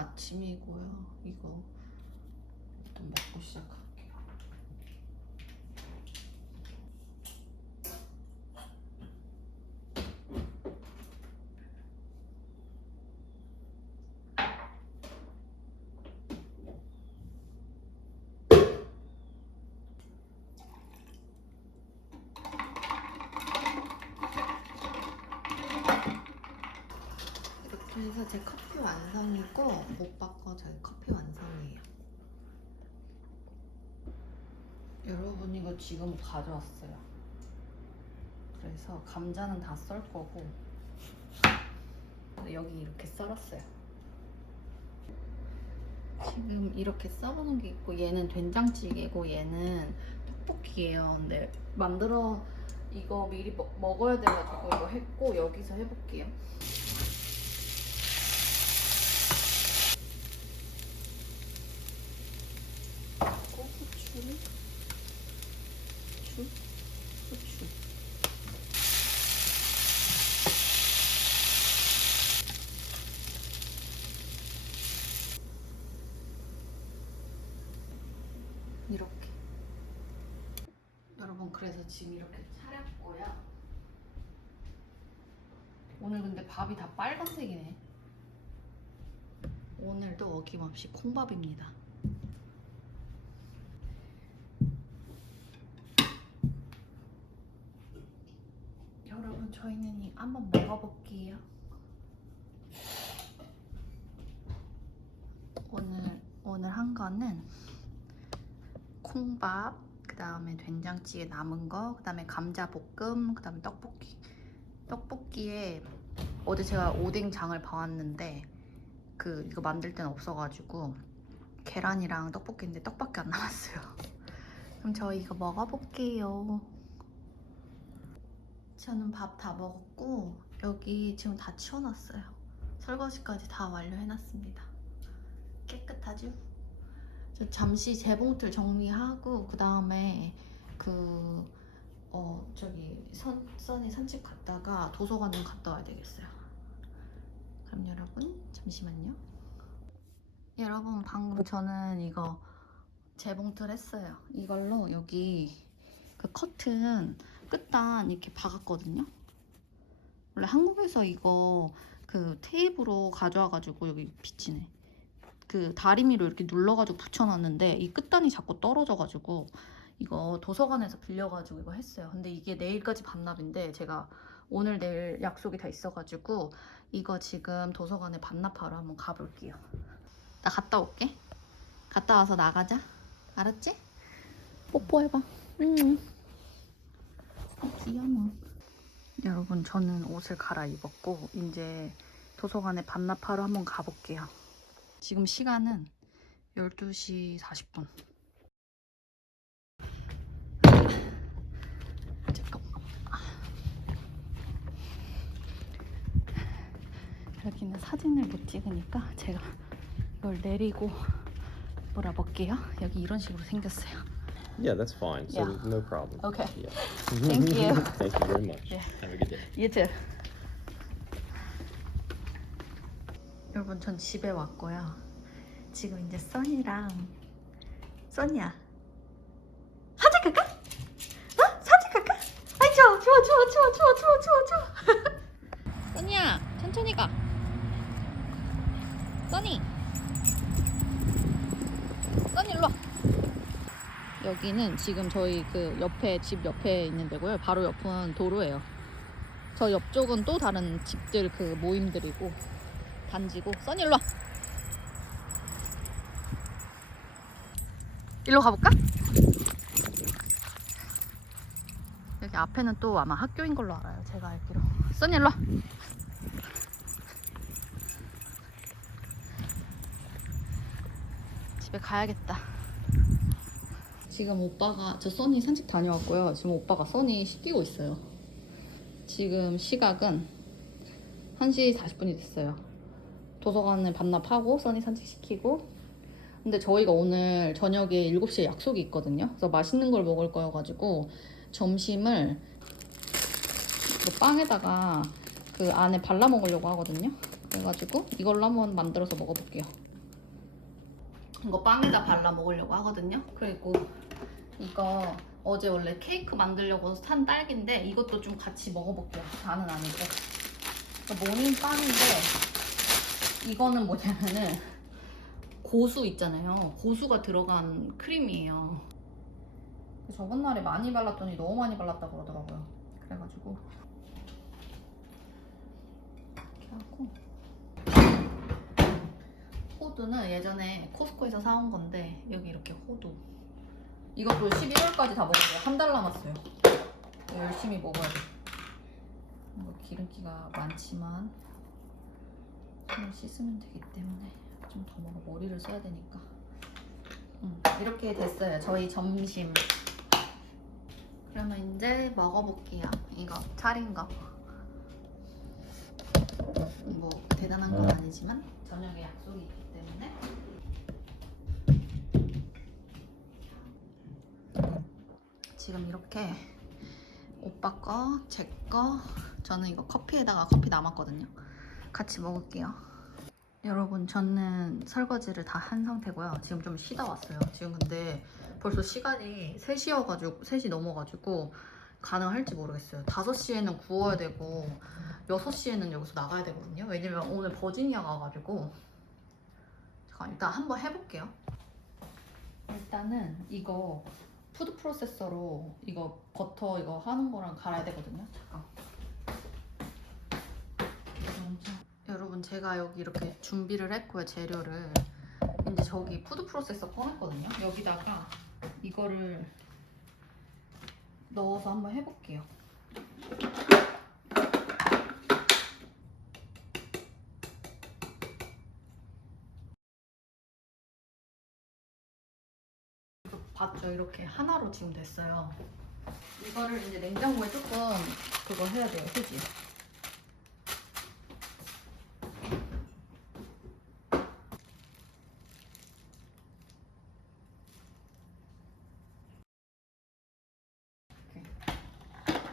아침이고요. 이거 일단 먹고 시작할게요. 해서 제 커피 완성이고 오빠 거 저희 커피 완성이에요. 여러분 이거 지금 가져왔어요. 그래서 감자는 다 썰 거고 여기 이렇게 썰었어요. 지금 이렇게 썰어놓은 게 있고 얘는 된장찌개고 얘는 떡볶이에요. 근데 만들어 이거 미리 먹, 먹어야 돼가지고 이거 했고 여기서 해볼게요. 그리고 후추, 후추, 후추. 이렇게. 여러분 그래서 지금 이렇게 차렸고요. 오늘 근데 밥이 다 빨간색이네. 오늘도 어김없이 콩밥입니다. 여러분 저희는 이 한번 먹어볼게요. 오늘 오늘 한 거는 콩밥, 그 다음에 된장찌개 남은 거, 그 다음에 감자볶음, 그 다음에 떡볶이. 떡볶이에 어제 제가 오뎅장을 봐왔는데 그 이거 만들 때는 없어가지고 계란이랑 떡볶이인데 떡밖에 안 남았어요. 그럼 저희 이거 먹어볼게요. 저는 밥 다 먹었고 여기 지금 다 치워놨어요. 설거지까지 다 완료해놨습니다. 깨끗하죠? 저 잠시 재봉틀 정리하고 그 다음에 그 어 저기 선 선이 산책 갔다가 도서관 좀 갔다 와야 되겠어요. 그럼 여러분 잠시만요. 여러분 방금 저는 이거 재봉틀 했어요. 이걸로 여기 그 커튼 끝단 이렇게 박았거든요. 원래 한국에서 이거 그 테이프로 가져와가지고 여기 비치네. 그 다리미로 이렇게 눌러가지고 붙여놨는데 이 끝단이 자꾸 떨어져가지고 이거 도서관에서 빌려가지고 이거 했어요. 근데 이게 내일까지 반납인데 제가 오늘 내일 약속이 다 있어가지고 이거 지금 도서관에 반납하러 한번 가볼게요. 나 갔다 올게. 갔다 와서 나가자. 알았지? 뽀뽀해봐. 응. 아, 귀여워. 여러분 저는 옷을 갈아입었고 이제 도서관에 반납하러 한번 가볼게요. 지금 시간은 12시 40분. 잠깐만. 여기는 사진을 못 찍으니까 제가 이걸 내리고 몰아볼게요. 여기 이런 식으로 생겼어요. Yeah, that's fine. So Yeah. no problem. Okay. Yeah. Thank you. Thank you very much. Yeah. Have a good day. You too. 여러분 전 집에 왔고요. 지금 이제 써니랑 써니야 사진 갈까? 어? 사진 갈까? 아이 좋아 좋아 좋아 좋아 좋아 좋아 좋아 좋아 써니야 천천히 가 써니 써니 일로 와 여기는 지금 저희 그 옆에 집 옆에 있는 데고요 바로 옆은 도로예요 저 옆쪽은 또 다른 집들 그 모임들이고 단지고. 써니 일로 와. 일로 가볼까? 여기 앞에는 또 아마 학교인 걸로 알아요 제가 알기로. 써니 일로 와. 집에 가야겠다. 지금 오빠가 저 써니 산책 다녀왔고요. 지금 오빠가 써니 씻기고 있어요. 지금 시각은 1시 40분이 됐어요 도서관에 반납하고 써니 산책시키고 근데 저희가 오늘 저녁에 7시에 약속이 있거든요 그래서 맛있는 걸 먹을 거여가지고 점심을 그 빵에다가 그 안에 발라 먹으려고 하거든요 그래가지고 이걸로 한번 만들어서 먹어볼게요 이거 빵에다 발라 먹으려고 하거든요. 그리고 이거 어제 원래 케이크 만들려고 산 딸기인데 이것도 좀 같이 먹어볼게요. 다는 아니고. 이거 모닝 빵인데 이거는 뭐냐면은 고수 있잖아요. 고수가 들어간 크림이에요. 저번 날에 많이 발랐더니 너무 많이 발랐다 그러더라고요. 그래가지고 이렇게 하고 호두는 예전에 코스코에서 사온 건데 여기 이렇게 호두 이것도 11월까지 다 먹어요. 한 달 남았어요. 열심히 먹어야 돼. 기름기가 많지만 손을 씻으면 되기 때문에 좀 더 먹어. 머리를 써야 되니까. 음, 이렇게 됐어요. 저희 점심. 그러면 이제 먹어볼게요. 이거 차린 거. 뭐 대단한 건 네. 아니지만 저녁에 약속이 있기 때문에. 지금 이렇게 오빠 거, 제 거, 저는 이거 커피에다가 커피 남았거든요. 같이 먹을게요. 여러분, 저는 설거지를 다 한 상태고요. 지금 좀 쉬다 왔어요. 지금 근데 벌써 시간이 3시여가지고, 3시 넘어가지고 가능할지 모르겠어요. 5시에는 구워야 되고, 6시에는 여기서 나가야 되거든요. 왜냐면 오늘 버지니아 가가지고. 잠깐, 일단 한번 해볼게요. 일단은 이거 푸드 프로세서로 이거 버터 이거 하는 거랑 갈아야 되거든요. 잠깐. 여러분 제가 여기 이렇게 준비를 했고요 재료를 이제 저기 푸드 프로세서 꺼냈거든요. 여기다가 이거를 넣어서 한번 해볼게요. 봤죠? 이렇게 하나로 지금 됐어요. 이거를 이제 냉장고에 조금 그거 해야 돼요, 휴지.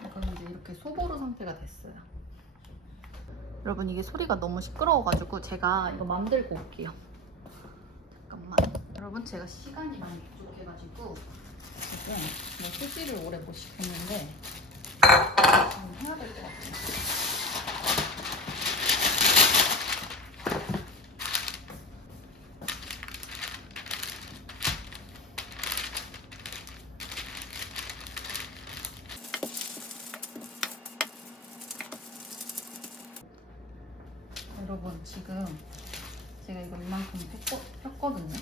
이거는 이제 이렇게 소보루 상태가 됐어요. 여러분 이게 소리가 너무 시끄러워가지고 제가 이거 만들고 올게요. 잠깐만. 여러분 제가 시간이 많이 부족해가지고 지금 뭐 휴지를 오래 못 시켰는데 해야 될 것 같아요. 여러분 지금 제가 이거 이만큼 폈거, 폈거든요.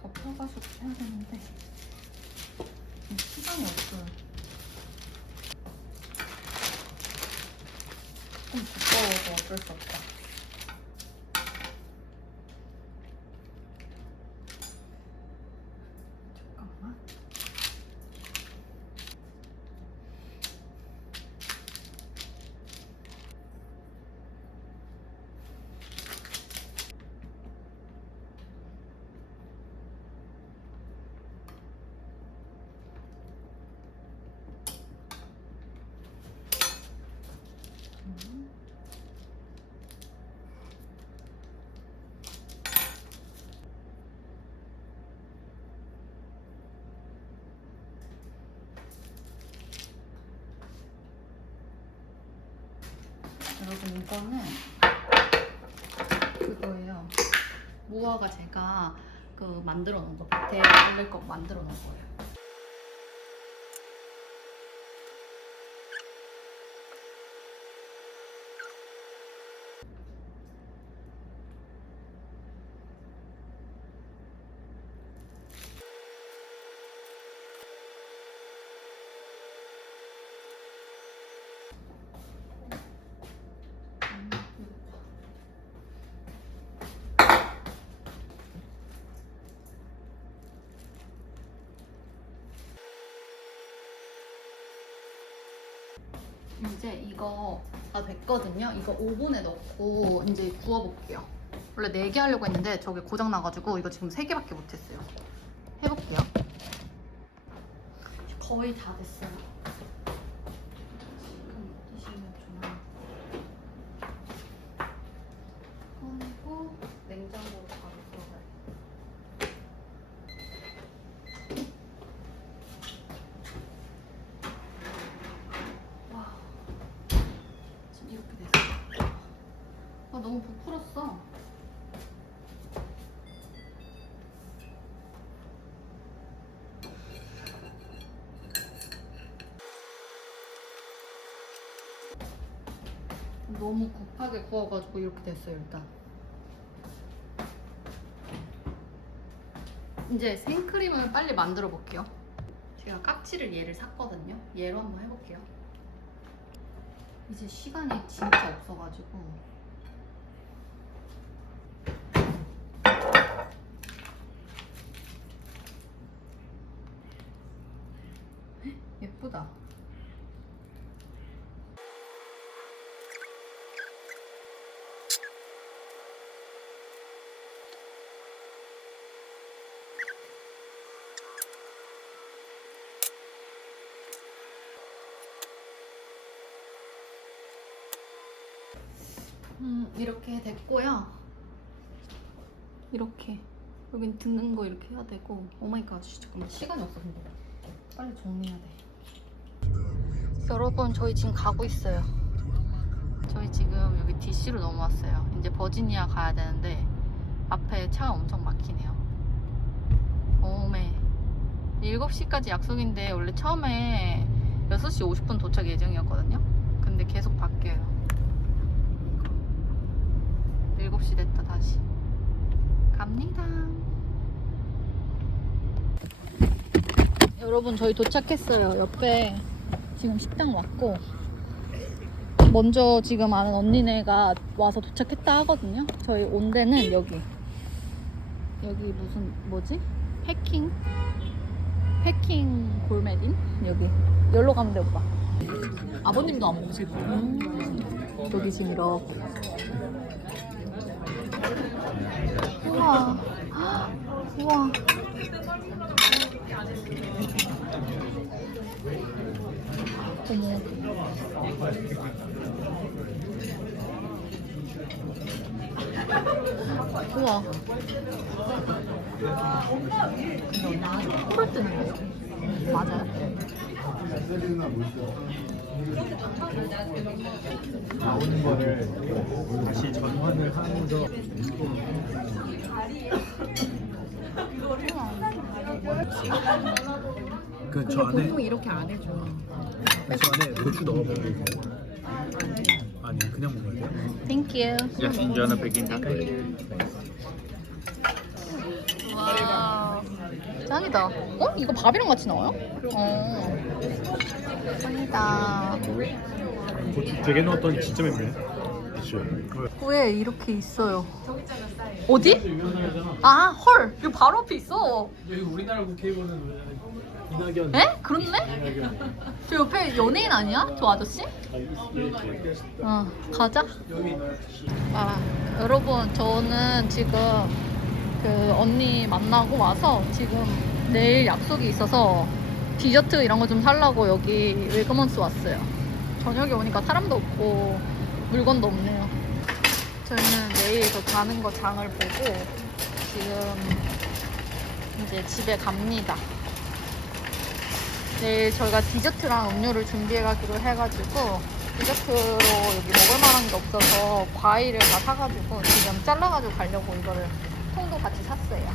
더 펴가지고 해야 되는데 지금 시간이 없어요. 좀 두꺼워서 어쩔 수 없다. 잠깐만. 음. 여러분 이거는 그거예요. 무화가 제가 그 만들어 놓은 거 밭에 올릴 거 만들어 놓은 거예요. 이제 이거 다 됐거든요. 이거 오븐에 넣고 이제 구워볼게요. 원래 4개 하려고 했는데 저게 고장 나가지고 이거 지금 3개밖에 못했어요. 해볼게요. 거의 다 됐어요. 아까 너무 부풀었어. 너무 급하게 구워가지고 이렇게 됐어요 일단. 이제 생크림을 빨리 만들어 볼게요. 제가 깍지를 얘를 샀거든요. 얘로 한번 해볼게요. 이제 시간이 진짜 없어가지고 예쁘다. 음, 이렇게 됐고요. 이렇게 여긴 듣는 거 이렇게 해야 되고 오마이갓 잠깐만 시간이 없어 근데 빨리 정리해야 돼. 여러분 저희 지금 가고 있어요. 저희 지금 여기 DC로 넘어왔어요. 이제 버지니아 가야 되는데 앞에 차가 엄청 막히네요. 오메 7시까지 약속인데 원래 처음에 6시 50분 도착 예정이었거든요. 근데 계속 바뀌어요. 7시 됐다 다시 갑니다 여러분 저희 도착했어요 옆에 지금 식당 왔고 먼저 지금 아는 언니네가 와서 도착했다 하거든요. 저희 온 데는 여기. 여기 무슨 뭐지? 패킹? 패킹 골메딘? 여기. 여기로 가면 돼 오빠. 아버님도 안 먹으실 거예요? 음, 여기 지금 이렇게. 우와. 헉, 우와 어머 우와 코를 뜨는 거예요? 맞아요? 나오는 거를 다시 전환을 하면서 그저 안에 보통 이렇게 안 해줘. 저 안에 고추 넣어 돼요? 아니 그냥 먹어야 돼요? Thank you. Yeah, you wanna begin that? 와 짱이다. 어? 이거 밥이랑 같이 나와요? 어. 짱이다. 고추 되게 넣었더니 진짜 맵네 왜 이렇게 있어요? 어디? 아, 헐. 이거 바로 앞에 있어. 여기 우리나라 국회의원은 이낙연 에? 그렇네? 저 옆에 연예인 아니야? 저 아저씨? 어, 가자. 아, 여러분, 저는 지금 그 언니 만나고 와서 지금 내일 약속이 있어서 디저트 이런 거좀 사려고 여기 웨그먼스 왔어요. 저녁에 오니까 사람도 없고 물건도 없네요. 저희는 내일 저 가는 거 장을 보고 지금 이제 집에 갑니다. 내일 저희가 디저트랑 음료를 준비해 가기로 해가지고 디저트로 여기 먹을 만한 게 없어서 과일을 다 사가지고 지금 잘라가지고 가려고 이거를 통도 같이 샀어요.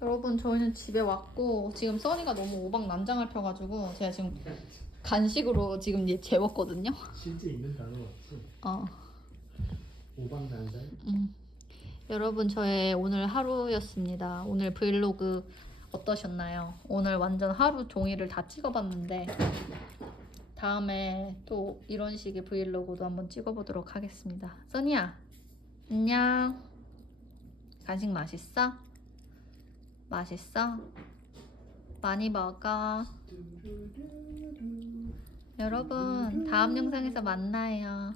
여러분 저희는 집에 왔고 지금 써니가 너무 오박 난장을 펴가지고 제가 지금 간식으로 지금 얘 재웠거든요. 실제 있는 단어 없지 어. 오방단살 음. 여러분 저의 오늘 하루였습니다. 오늘 브이로그 어떠셨나요? 오늘 완전 하루 종일을 다 찍어봤는데 다음에 또 이런 식의 브이로그도 한번 찍어보도록 하겠습니다. 써니야 안녕. 간식 맛있어? 맛있어? 많이 먹어. 여러분 다음 영상에서 만나요.